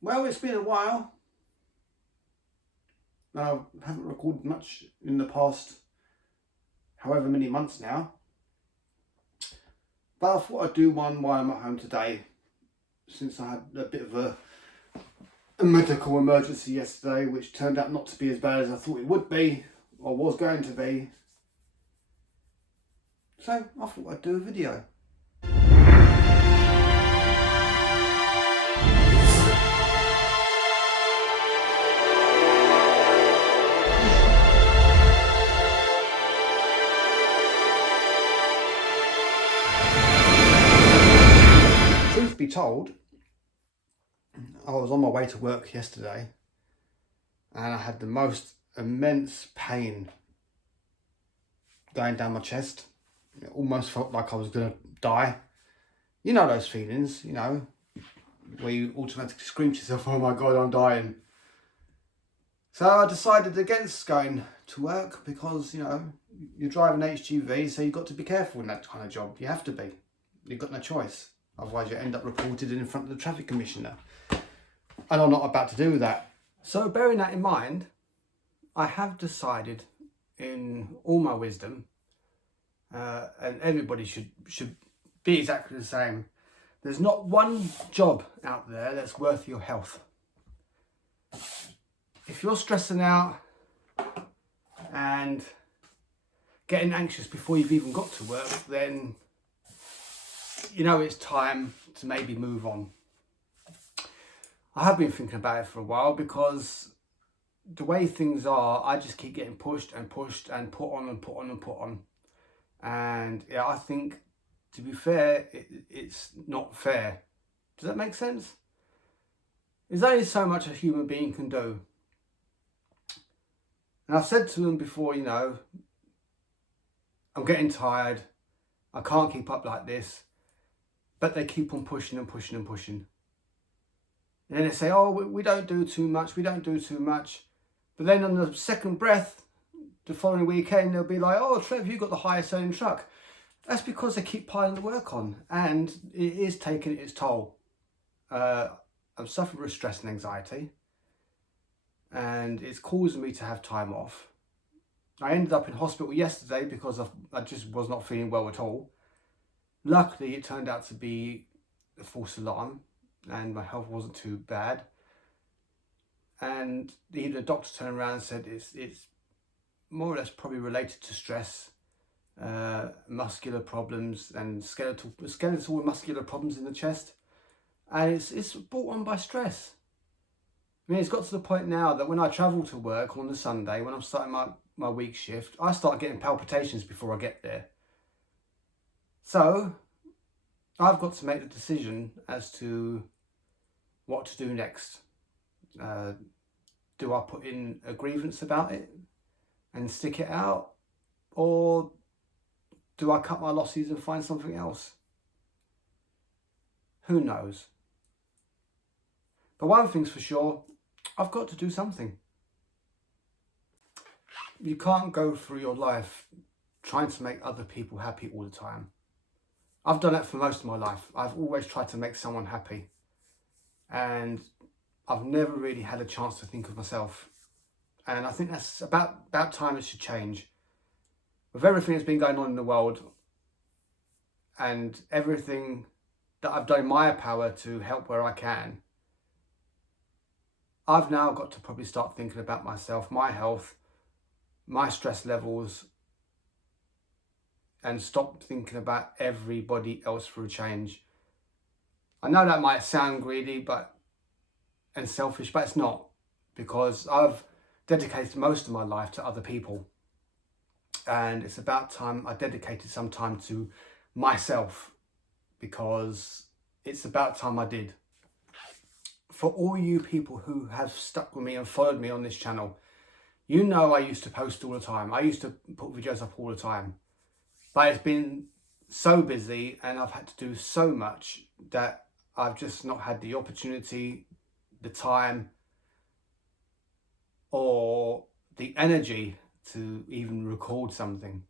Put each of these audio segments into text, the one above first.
Well, it's been a while. I haven't recorded much in the past however many months now. But I thought I'd do one while I'm at home today, since I had a bit of a medical emergency yesterday, which turned out not to be as bad as I thought it would be, or was going to be. So I thought I'd do a video. Truth be told, I was on my way to work yesterday and I had the most immense pain going down my chest. It almost felt like I was going to die. You know those feelings, where you automatically scream to yourself, oh my God, I'm dying. So I decided against going to work because, you're driving HGV, so you've got to be careful in that kind of job. You have to be. You've got no choice. Otherwise you end up reported in front of the traffic commissioner. And I'm not about to do that. So bearing that in mind, I have decided in all my wisdom, and everybody should be exactly the same, there's not one job out there that's worth your health. If you're stressing out and getting anxious before you've even got to work, then it's time to maybe move on. I have been thinking about it for a while because the way things are, I just keep getting pushed and pushed and put on and put on and put on. And yeah, I think, to be fair, it's not fair. Does that make sense? There's only so much a human being can do. And I've said to them before, I'm getting tired. I can't keep up like this. But they keep on pushing and pushing and pushing. And then they say, oh, we don't do too much. We don't do too much. But then on the second breath, the following weekend, they'll be like, oh, Trev, you got the highest selling truck. That's because they keep piling the work on. And it is taking its toll. I'm suffering with stress and anxiety. And it's causing me to have time off. I ended up in hospital yesterday because I just was not feeling well at all. Luckily, it turned out to be a false alarm and my health wasn't too bad. And the doctor turned around and said it's more or less probably related to stress, muscular problems and skeletal and muscular problems in the chest. And it's brought on by stress. I mean, it's got to the point now that when I travel to work on the Sunday, when I'm starting my week shift, I start getting palpitations before I get there. So I've got to make the decision as to what to do next. Do I put in a grievance about it and stick it out? Or do I cut my losses and find something else? Who knows? But one thing's for sure, I've got to do something. You can't go through your life trying to make other people happy all the time. I've done that for most of my life. I've always tried to make someone happy. And I've never really had a chance to think of myself. And I think that's about time it should change. With everything that's been going on in the world and everything that I've done in my power to help where I can, I've now got to probably start thinking about myself, my health, my stress levels, and stop thinking about everybody else for a change. I know that might sound greedy and selfish, but it's not, because I've dedicated most of my life to other people. And it's about time I dedicated some time to myself, because it's about time I did. For all you people who have stuck with me and followed me on this channel, I used to post all the time. I used to put videos up all the time. But it's been so busy and I've had to do so much that I've just not had the opportunity, the time, or the energy to even record something.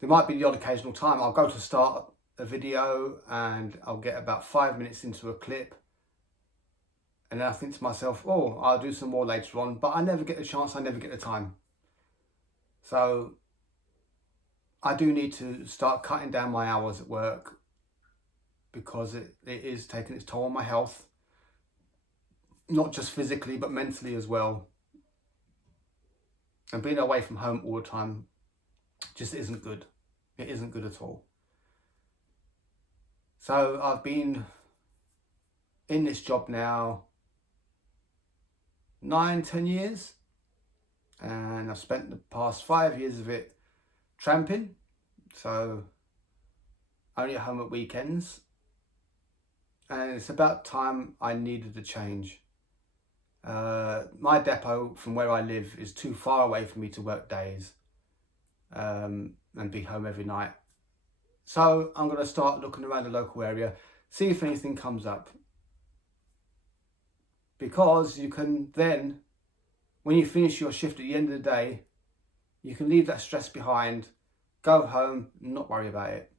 There might be the odd occasional time I'll go to start a video and I'll get about 5 minutes into a clip And then I think to myself, oh, I'll do some more later on, but I never get the chance, I never get the time. So I do need to start cutting down my hours at work, because it is taking its toll on my health, not just physically, but mentally as well. And being away from home all the time just isn't good. It isn't good at all. So I've been in this job now 9-10 years, and I've spent the past 5 years of it tramping, so only at home at weekends, and it's about time I needed a change. My depot from where I live is too far away for me to work days and be home every night. So I'm going to start looking around the local area, see if anything comes up. Because you can then, when you finish your shift at the end of the day, you can leave that stress behind, go home, and not worry about it.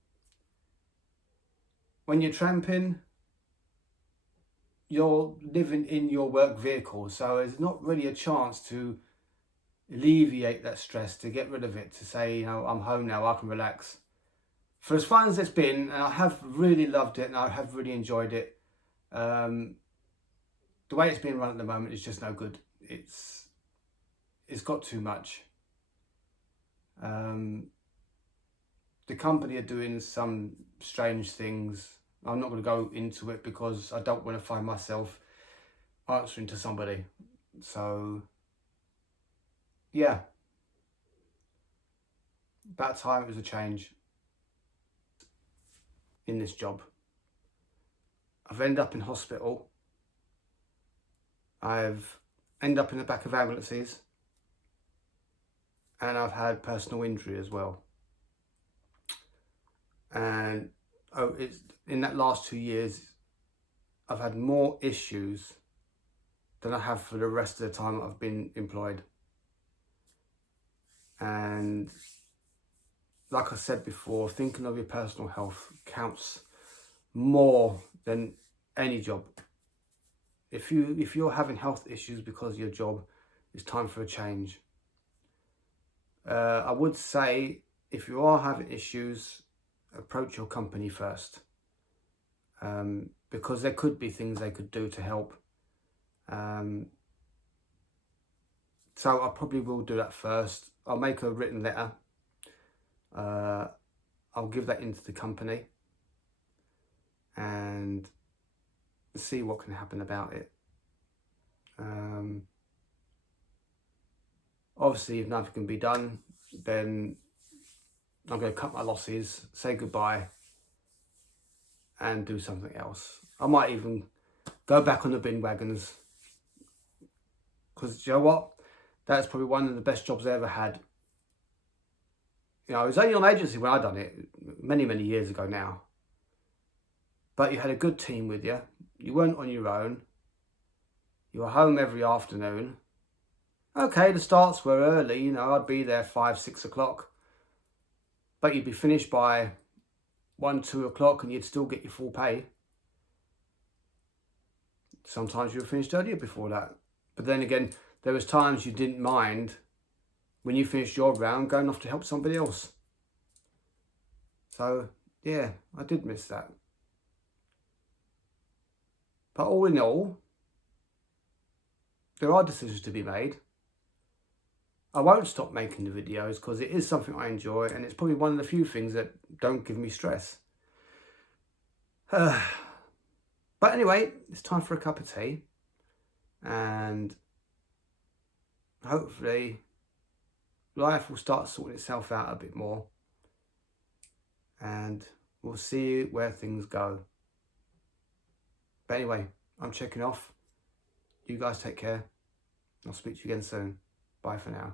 When you're tramping, you're living in your work vehicle, so there's not really a chance to alleviate that stress, to get rid of it, to say, you know, I'm home now, I can relax. For as far as it's been, and I have really loved it and I have really enjoyed it, the way it's being run at the moment is just no good. It's got too much. The company are doing some strange things. I'm not going to go into it because I don't want to find myself answering to somebody. So, yeah. About time it was a change in this job. I've ended up in hospital. I've ended up in the back of ambulances. And I've had personal injury as well. And it's in that last 2 years, I've had more issues than I have for the rest of the time that I've been employed. And like I said before, thinking of your personal health counts more than any job. If you're having health issues because of your job, it's time for a change. I would say, if you are having issues, approach your company first, because there could be things they could do to help. So I probably will do that first. I'll make a written letter. I'll give that into the company and see what can happen about it. Obviously, if nothing can be done, then I'm going to cut my losses, say goodbye, and do something else. I might even go back on the bin wagons, because you know what? That's probably one of the best jobs I ever had. You know, it was only on agency when I done it, many, many years ago now. But you had a good team with you. You weren't on your own. You were home every afternoon. Okay, the starts were early, you know, I'd be there 5-6 o'clock. But you'd be finished by 1-2 o'clock and you'd still get your full pay. Sometimes you were finished earlier before that. But then again, there was times you didn't mind, when you finished your round, going off to help somebody else. So, yeah, I did miss that. But all in all, there are decisions to be made. I won't stop making the videos because it is something I enjoy, and it's probably one of the few things that don't give me stress. But anyway, it's time for a cup of tea, and hopefully life will start sorting itself out a bit more, and we'll see where things go. But anyway, I'm checking off. You guys take care. I'll speak to you again soon. Bye for now.